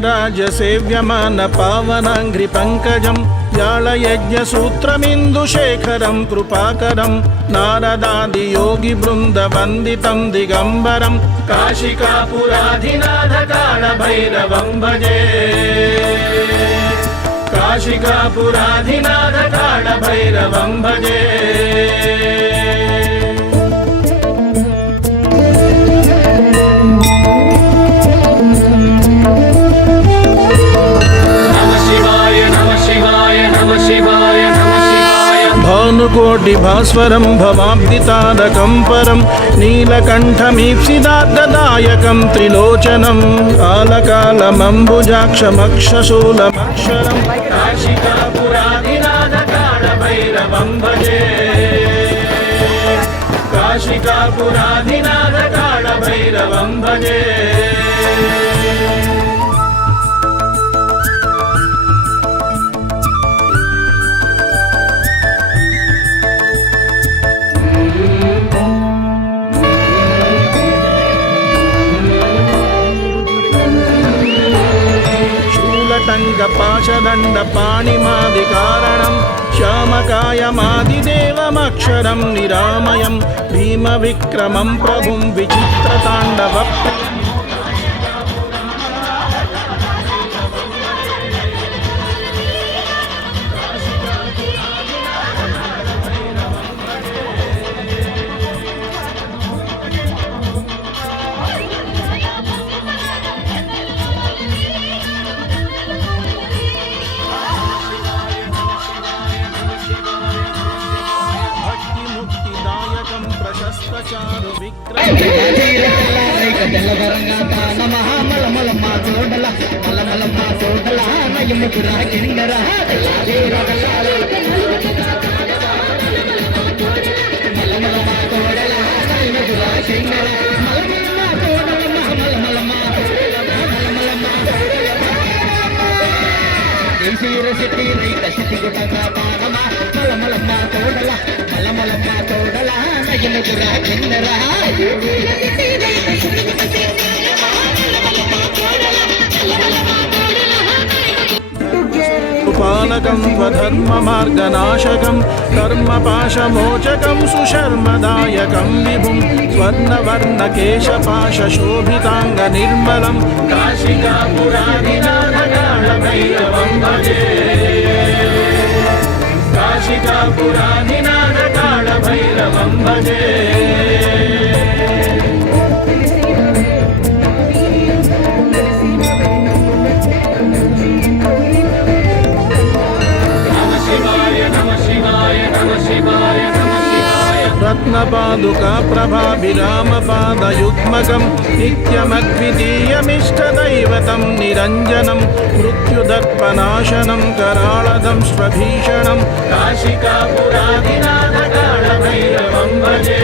नागराजसेव्यमान पावनाङ्घ्रि पङ्कजं व्याळयज्ञसूत्रमिन्दुशेखरं कृपाकरं नारदादियोगिवृन्दवन्दितं दिगम्बरं काशिकापुराधिनाथकालभैरवं भजे काशिकापुराधिनाथकालभैरवं भजे भानुकोटिभास्वरं भवाब्दितारकं परं नीलकण्ठमीप्सिदादायकं त्रिलोचनं कालकालमम्बुजाक्षमक्षशूलमक्षरं काशिकापुराधिनाथकालभैरवं भजे काशिकापुराधिनाथकालभैरवं भजे शूलटङ्गपाशदण्डपाणिमादिकारणं श्यामकायमादिदेवमक्षरं निरामयं भीमविक्रमं प्रभुं विचित्रताण्डवप्रियं ప్రశస్తచారు విక్రమ శెట్టి రైత శెట్టి గుట్టగా పానమా మలమలమ్మ తోడల మలమలమ్మ తోడల నయనగురా కిన్నరా పాలకం స్వధర్మమార్గనాశకం కర్మపాశమోచకం సుశర్మదాయకం విభుం స్వర్ణవర్ణకేశపాశోభితాంగనిర్మలం కాశికాపురాధినాథకాలభైరవం భజే కాశికాపురాధినాథకాలభైరవం భజే रत्नपादुका प्रभाभिरामपादयुग्मकं नित्यमद्वितीयमिष्टदैवतं निरञ्जनं मृत्युदर्पनाशनं कराळदं स्वभीषणं काशिकापुराधिनाथकालभैरवं भजे